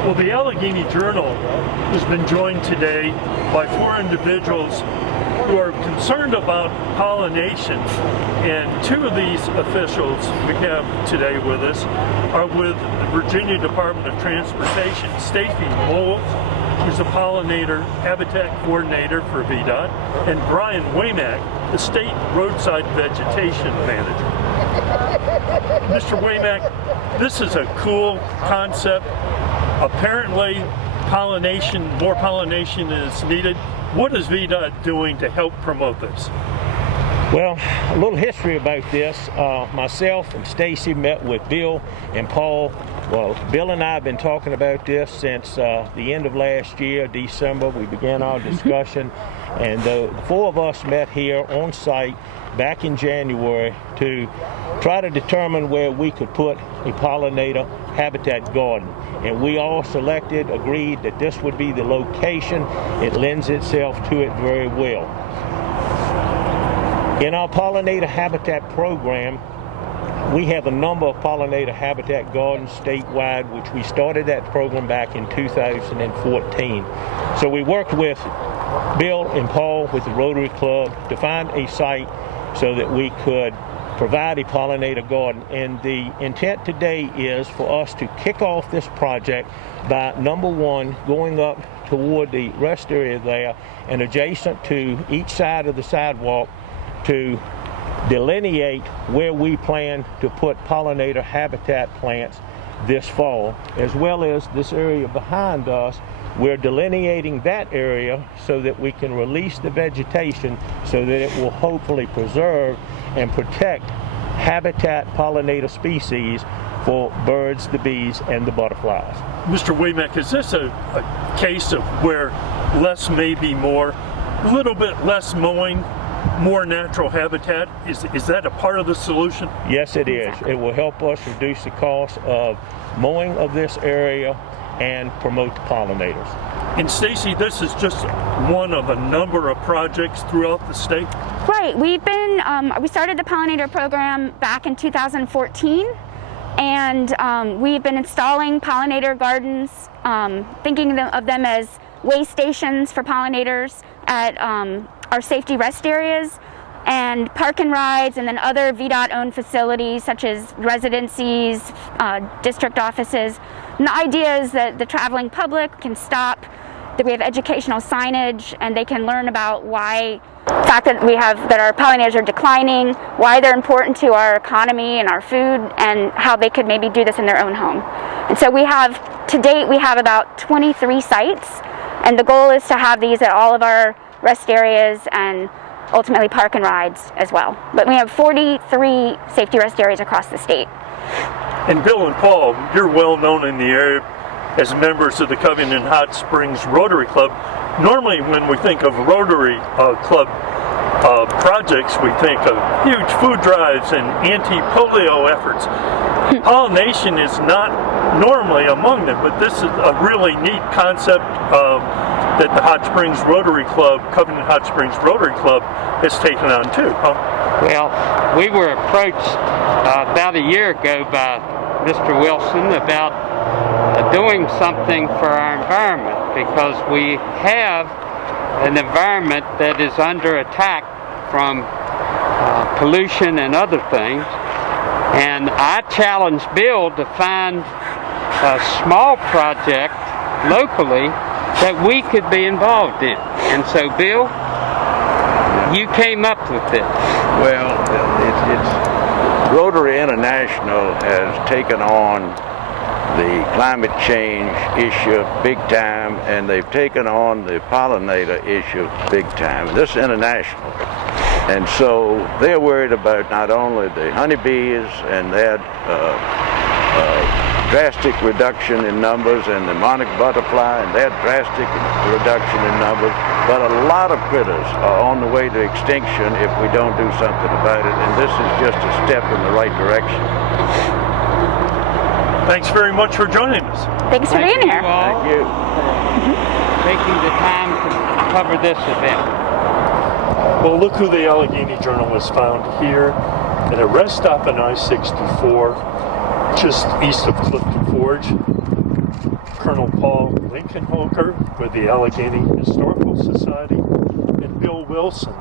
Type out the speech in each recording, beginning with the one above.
Well, the Allegheny Journal has been joined today by 4 individuals who are concerned about pollination, and 2 of these officials we have today with us are with the Virginia Department of Transportation. Stacey Moulds, who's a pollinator habitat coordinator for VDOT, and Brian Waymack, the state roadside vegetation manager. Mr. Waymack, this is a cool concept. Apparently, more pollination is needed. What is VDOT doing to help promote this? Well, a little history about this. Myself and Stacey met with Bill and Paul. Well, Bill and I have been talking about this since the end of last year, December. We began our discussion, and the 4 of us met here on site back in January to try to determine where we could put a pollinator habitat garden. And we all agreed that this would be the location. It lends itself to it very well. In our pollinator habitat program, we have a number of pollinator habitat gardens statewide, which we started that program back in 2014. So we worked with Bill and Paul with the Rotary Club to find a site so that we could provide a pollinator garden. And the intent today is for us to kick off this project by, number 1, going up toward the rest area there and adjacent to each side of the sidewalk to delineate where we plan to put pollinator habitat plants this fall, as well as this area behind us. We're delineating that area so that we can release the vegetation so that it will hopefully preserve and protect habitat pollinator species for birds, the bees, and the butterflies. Mr. Waymack, is this a case of where less may be more, a little bit less mowing, more natural habitat? Is that a part of the solution? Yes, it is. It will help us reduce the cost of mowing of this area and promote the pollinators. And Stacey, this is just one of a number of projects throughout the state? Right. We started the pollinator program back in 2014, and we've been installing pollinator gardens, thinking of them as way stations for pollinators at our safety rest areas and park and rides, and then other VDOT-owned facilities such as residencies, district offices. And the idea is that the traveling public can stop, that we have educational signage, and they can learn about why the fact that our pollinators are declining, why they're important to our economy and our food, and how they could maybe do this in their own home. And so to date we have about 23 sites, and the goal is to have these at all of our rest areas and ultimately park and rides as well. But we have 43 safety rest areas across the state. And Bill and Paul, you're well known in the area as members of the Covington-Hot Springs Rotary Club. Normally when we think of Rotary Club projects, we think of huge food drives and anti-polio efforts. Pollination is not normally among them, but this is a really neat concept that the Hot Springs Rotary Club, Covington-Hot Springs Rotary Club, has taken on too. Well, we were approached about a year ago by Mr. Wilson about doing something for our environment, because we have an environment that is under attack from pollution and other things. And I challenged Bill to find a small project locally that we could be involved in. And so, Bill, you came up with this. Well, it's Rotary International has taken on the climate change issue big time, and they've taken on the pollinator issue big time. This is international. And so they're worried about not only the honeybees and their drastic reduction in numbers, and the monarch butterfly and their drastic reduction in numbers, but a lot of critters are on the way to extinction if we don't do something about it, and this is just a step in the right direction. Thanks very much for joining us. Thanks for being here. Thank you. Taking the time to cover this event. Well, look who the Allegheny Journal has found here at a rest stop on I-64, just east of Clifton Forge. Colonel Linkenhoker with the Allegheny Historical Society and Bill Wilson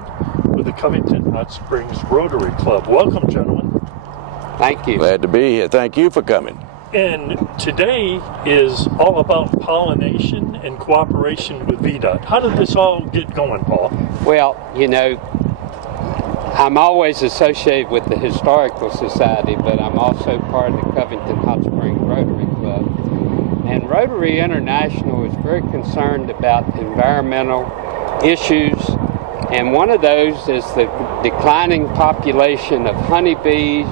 with the Covington-Hot Springs Rotary Club. Welcome, gentlemen. Thank you. Glad to be here. Thank you for coming. And today is all about pollination and cooperation with VDOT. How did this all get going, Paul? Well, you know, I'm always associated with the Historical Society, but I'm also part of the Covington-Hot Springs Rotary Club. And Rotary International is very concerned about environmental issues, and one of those is the declining population of honeybees,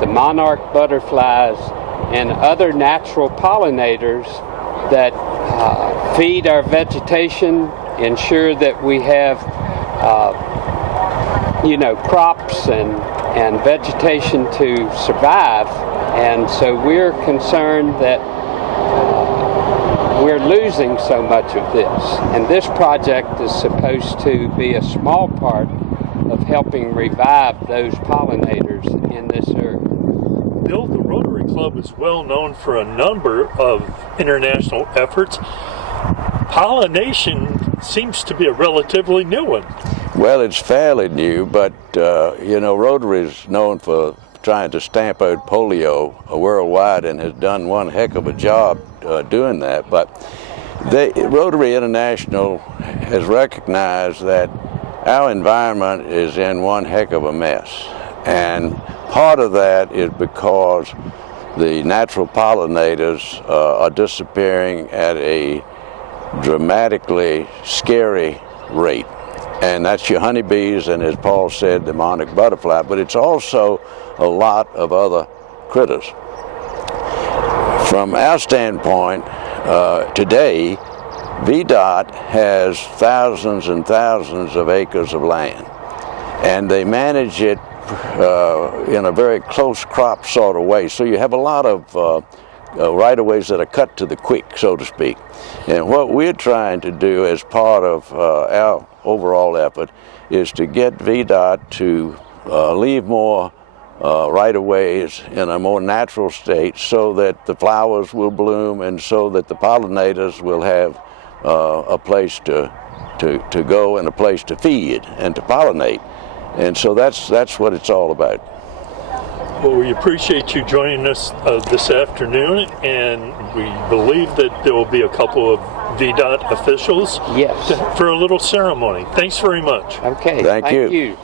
the monarch butterflies, and other natural pollinators that feed our vegetation, ensure that we have crops and vegetation to survive. And so we're concerned that we're losing so much of this. And this project is supposed to be a small part of helping revive those pollinators in this area. Bill, the Rotary Club is well known for a number of international efforts. Pollination seems to be a relatively new one. Well, it's fairly new, but Rotary is known for trying to stamp out polio worldwide and has done one heck of a job doing that. But Rotary International has recognized that our environment is in one heck of a mess. And part of that is because the natural pollinators are disappearing at a dramatically scary rate. And that's your honeybees and, as Paul said, the monarch butterfly, but it's also a lot of other critters. From our standpoint, today, VDOT has thousands and thousands of acres of land, and they manage it in a very close crop sort of way. So you have a lot of right-of-ways that are cut to the quick, so to speak. And what we're trying to do as part of our overall effort is to get VDOT to leave more right-of-ways in a more natural state so that the flowers will bloom and so that the pollinators will have a place to go and a place to feed and to pollinate. And so that's what it's all about. Well, we appreciate you joining us this afternoon, and we believe that there will be a couple of VDOT officials Yes. for a little ceremony. Thanks very much. Okay. Thank you. You.